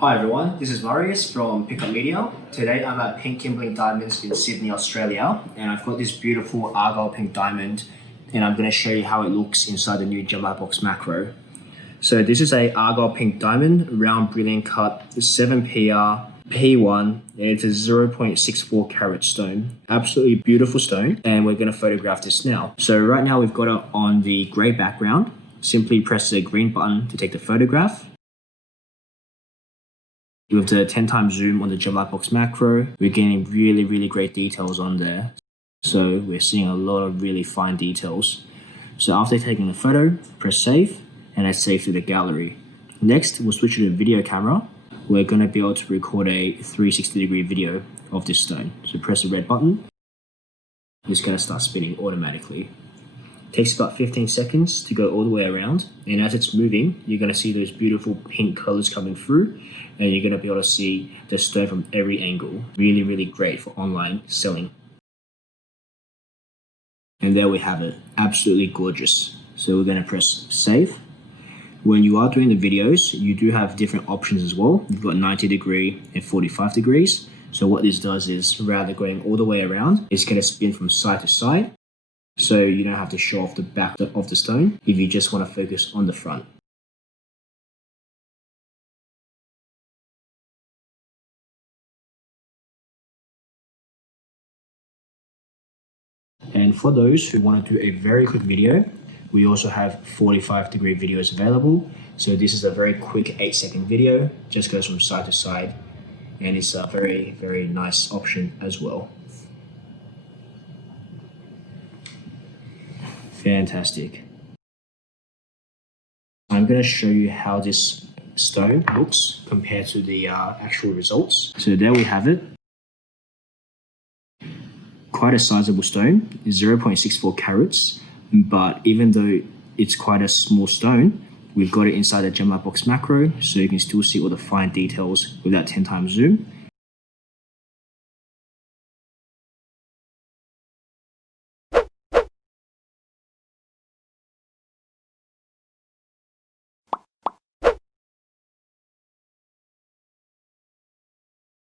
Hi everyone, this is Marius from Pickup Media. Today I'm at Pink Kimberling Diamonds in Sydney, Australia, and I've got this beautiful Argyle pink diamond, and I'm going to show you how it looks inside the new GemLightbox Macro. So this is a Argyle pink diamond, round brilliant cut, 7PR, P1, and it's a 0.64 carat stone. Absolutely beautiful stone, and we're going to photograph this now. So right now we've got it on the grey background. Simply press the green button to take the photograph. With the 10x zoom on the GemLightbox Macro, we're getting really great details on there. So we're seeing a lot of really fine details. So after taking the photo, press save, and it's saved to the gallery. Next, we'll switch to the video camera. We're going to be able to record a 360-degree video of this stone. So press the red button. It's going to start spinning automatically. It takes about 15 seconds to go all the way around, and as it's moving, you're going to see those beautiful pink colors coming through, and you're going to be able to see the stone from every angle. Really great for online selling. And there we have it, absolutely gorgeous. So we're going to press save. When you are doing the videos, you do have different options as well. You've got 90 degree and 45 degrees. So what this does is, rather than going all the way around, it's going to spin from side to side. So you don't have to show off the back of the stone if you just want to focus on the front. And for those who want to do a very quick video, we also have 45-degree videos available. So this is a very quick 8-second video, just goes from side to side, and it's a very nice option as well. Fantastic. I'm going to show you how this stone looks compared to the actual results. So there we have it. Quite a sizable stone, 0.64 carats, but even though it's quite a small stone, we've got it inside the GemLightbox Macro, so you can still see all the fine details with that 10x zoom.